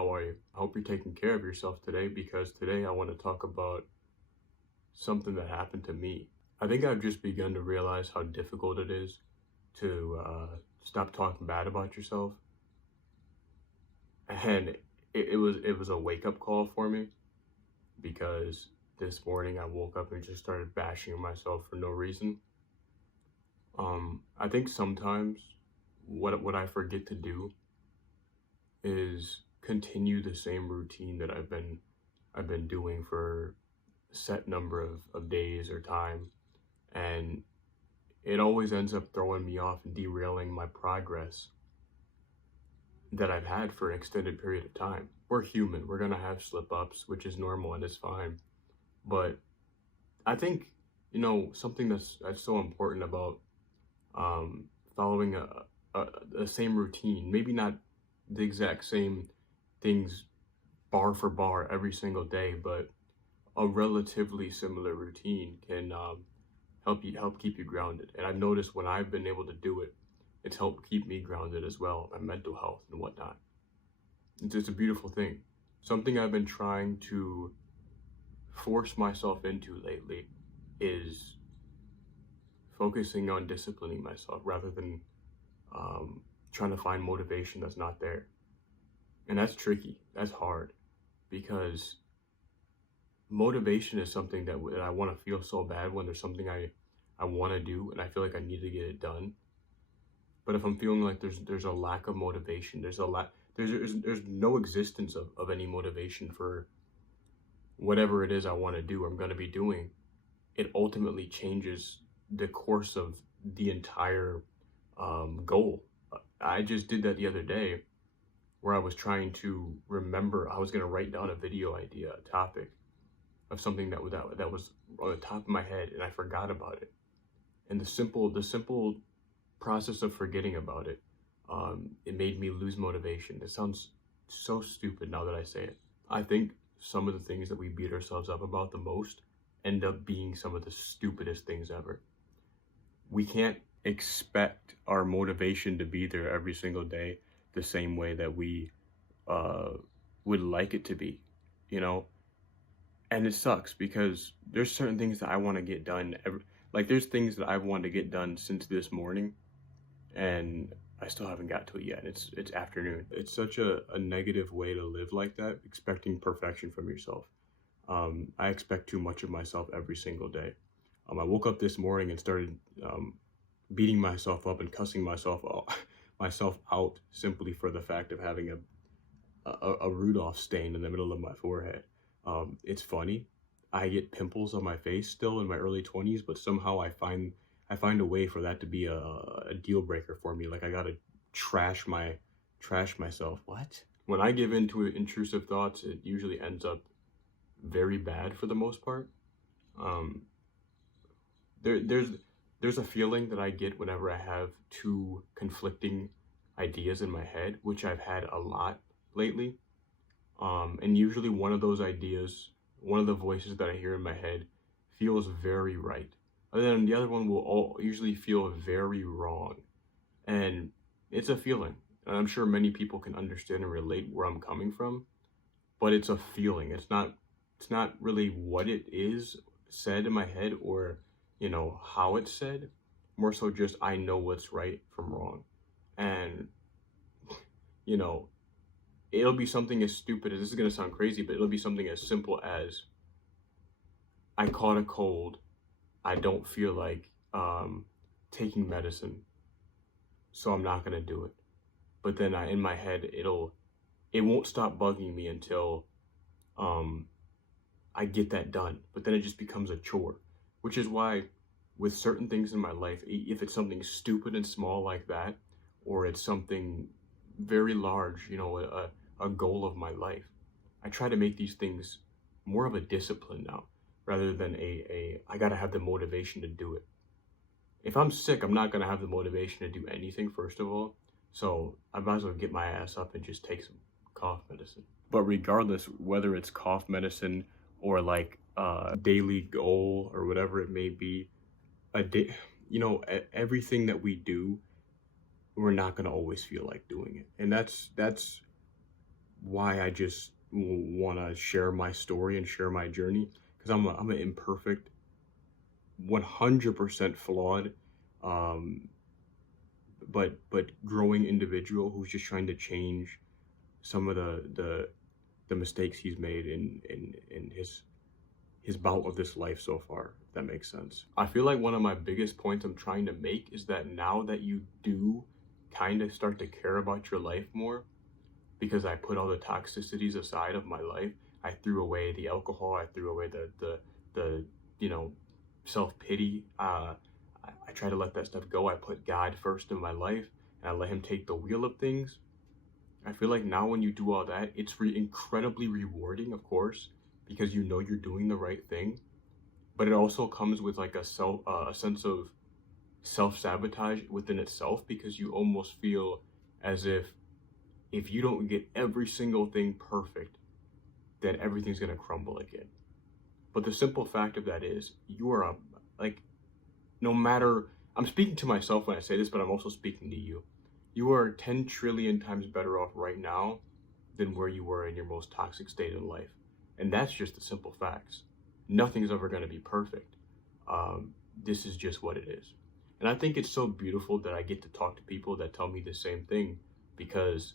How are you? I hope you're taking care of yourself today because today I want to talk about something that happened to me. I think I've just begun to realize how difficult it is to stop talking bad about yourself, and it was a wake up call for me because this morning I woke up and just started bashing myself for no reason. I think sometimes what I forget to do is continue the same routine that I've been doing for a set number of days or time, and it always ends up throwing me off and derailing my progress that I've had for an extended period of time. We're human. We're gonna have slip ups, which is normal and it's fine. But I think something that's so important about following a same routine, maybe not the exact same things bar for bar every single day, but a relatively similar routine can help keep you grounded. And I've noticed when I've been able to do it, it's helped keep me grounded as well, my mental health and whatnot. It's just a beautiful thing. Something I've been trying to force myself into lately is focusing on disciplining myself rather than trying to find motivation that's not there. And that's tricky. That's hard because motivation is something that I want to feel so bad when there's something I want to do and I feel like I need to get it done. But if I'm feeling like there's a lack of motivation, there's no existence of any motivation for whatever it is I want to do or I'm going to be doing, it ultimately changes the course of the entire goal. I just did that the other day where I was trying to remember, I was going to write down a video idea, a topic of something that was on the top of my head, and I forgot about it. And the simple process of forgetting about it, it made me lose motivation. It sounds so stupid now that I say it. I think some of the things that we beat ourselves up about the most end up being some of the stupidest things ever. We can't expect our motivation to be there every single day the same way that we uh, would like it to be, you know? And it sucks because there's certain things that I want to get done. Like there's things that I've wanted to get done since this morning, and I still haven't got to it yet. It's afternoon. It's such a negative way to live like that, expecting perfection from yourself. I expect too much of myself every single day. I woke up this morning and started beating myself up and cussing myself out simply for the fact of having a Rudolph stain in the middle of my forehead. It's funny. I get pimples on my face still in my early 20s, but somehow I find a way for that to be a deal breaker for me. Like I gotta trash myself. What? When I give into intrusive thoughts, it usually ends up very bad for the most part. Um, there's a feeling that I get whenever I have two conflicting ideas in my head, which I've had a lot lately. And usually one of those ideas, one of the voices that I hear in my head feels very right. And then the other one will usually feel very wrong. And it's a feeling. And I'm sure many people can understand and relate where I'm coming from, but it's a feeling. It's not really what it is said in my head or, how it's said. More so just I know what's right from wrong. And, you know, it'll be something as stupid as this is gonna sound crazy, but it'll be something as simple as I caught a cold. I don't feel like taking medicine, so I'm not gonna do it. But then in my head, it won't stop bugging me until um, I get that done. But then it just becomes a chore, which is why with certain things in my life, if it's something stupid and small like that, or it's something very large, a goal of my life, I try to make these things more of a discipline now rather than I gotta have the motivation to do it. If I'm sick, I'm not gonna have the motivation to do anything, first of all. So I might as well get my ass up and just take some cough medicine. But regardless, whether it's cough medicine or like a daily goal or whatever it may be, a day, everything that we do, we're not gonna always feel like doing it, and that's why I just want to share my story and share my journey, because I'm an imperfect, 100% flawed, um, but growing individual who's just trying to change some of the mistakes he's made in his bout of this life so far, if that makes sense. I feel like one of my biggest points I'm trying to make is that now that you do kind of start to care about your life more, because I put all the toxicities aside of my life. I threw away the alcohol. I threw away the self-pity. I try to let that stuff go. I put God first in my life, and I let him take the wheel of things. I feel like now when you do all that, it's incredibly rewarding, of course, because you know you're doing the right thing. But it also comes with like a sense of self-sabotage within itself, because you almost feel as if you don't get every single thing perfect, then everything's going to crumble again. But the simple fact of that is, you are no matter, I'm speaking to myself when I say this, but I'm also speaking to you. You are 10 trillion times better off right now than where you were in your most toxic state in life. And that's just the simple facts. Nothing's ever going to be perfect. This is just what it is. And I think it's so beautiful that I get to talk to people that tell me the same thing, because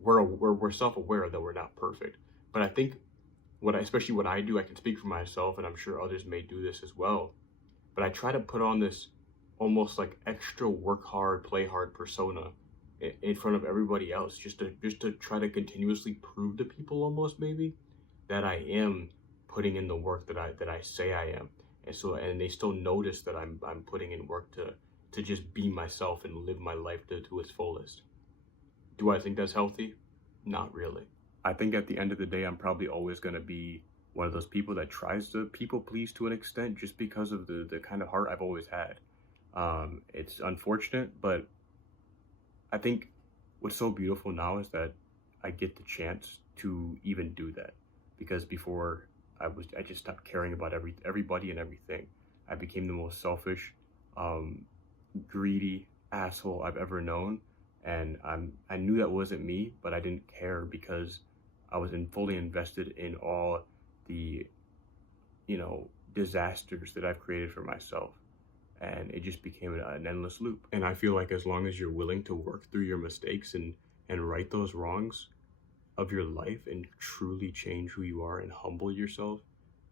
we're self-aware that we're not perfect. But I think especially what I do, I can speak for myself, and I'm sure others may do this as well. But I try to put on this almost like extra work hard, play hard persona in front of everybody else, just to try to continuously prove to people, almost maybe, that I am putting in the work that I say I am. And they still notice that I'm putting in work to just be myself and live my life to its fullest. Do I think that's healthy? Not really. I think at the end of the day, I'm probably always going to be one of those people that tries to people please to an extent, just because of the kind of heart I've always had. It's unfortunate, but I think what's so beautiful now is that I get the chance to even do that, because before I just stopped caring about everybody and everything. I became the most selfish, greedy asshole I've ever known. And I knew that wasn't me, but I didn't care, because I was fully invested in all the, disasters that I've created for myself. And it just became an endless loop. And I feel like as long as you're willing to work through your mistakes and right those wrongs of your life, and truly change who you are and humble yourself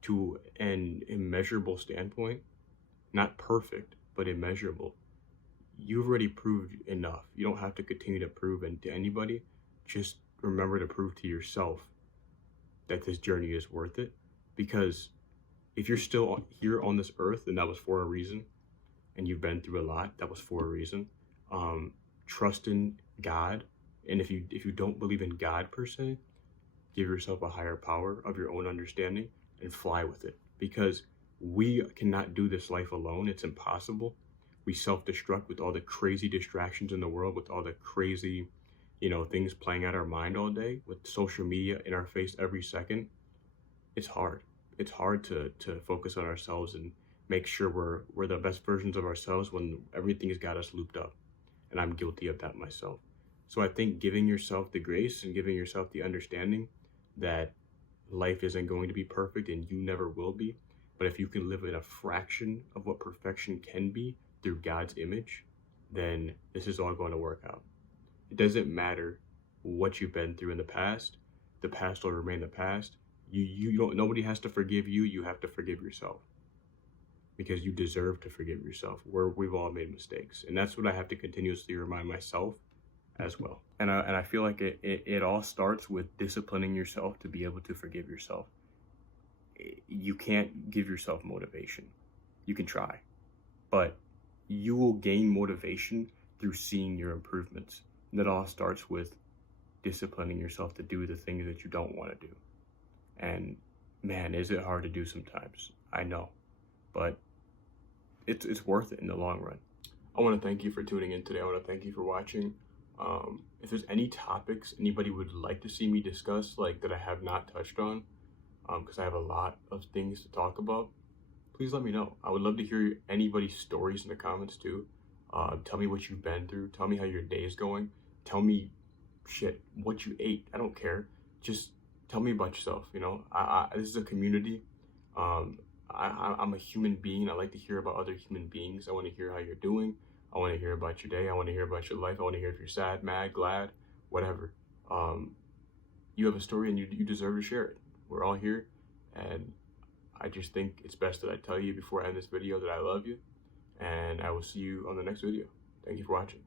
to an immeasurable standpoint, not perfect, but immeasurable, you've already proved enough. You don't have to continue to prove to anybody. Just remember to prove to yourself that this journey is worth it. Because if you're still here on this earth, then that was for a reason. And you've been through a lot, that was for a reason. Trust in God. And if you don't believe in God per se, give yourself a higher power of your own understanding and fly with it. Because we cannot do this life alone. It's impossible. We self-destruct with all the crazy distractions in the world, with all the crazy, things playing at our mind all day, with social media in our face every second. It's hard. It's hard to focus on ourselves and make sure we're the best versions of ourselves when everything has got us looped up. And I'm guilty of that myself. So I think giving yourself the grace and giving yourself the understanding that life isn't going to be perfect, and you never will be. But if you can live in a fraction of what perfection can be through God's image, then this is all going to work out. It doesn't matter what you've been through in the past. The past will remain the past. You don't. Nobody has to forgive you. You have to forgive yourself, because you deserve to forgive yourself. We've all made mistakes, and that's what I have to continuously remind myself as well. And I feel like it all starts with disciplining yourself to be able to forgive yourself. You can't give yourself motivation. You can try, but you will gain motivation through seeing your improvements. And it all starts with disciplining yourself to do the things that you don't want to do. And man, is it hard to do sometimes. I know, but it's worth it in the long run. I want to thank you for tuning in today. I want to thank you for watching. If there's any topics anybody would like to see me discuss, like that I have not touched on, because I have a lot of things to talk about, please let me know. I would love to hear anybody's stories in the comments too. Tell me what you've been through. Tell me how your day is going. Tell me what you ate. I don't care. just tell me about yourself. You know, this is a community. I'm a human being. I like to hear about other human beings. I want to hear how you're doing. I want to hear about your day. I want to hear about your life. I want to hear if you're sad, mad, glad, whatever. You have a story and you deserve to share it. We're all here. And I just think it's best that I tell you before I end this video that I love you. And I will see you on the next video. Thank you for watching.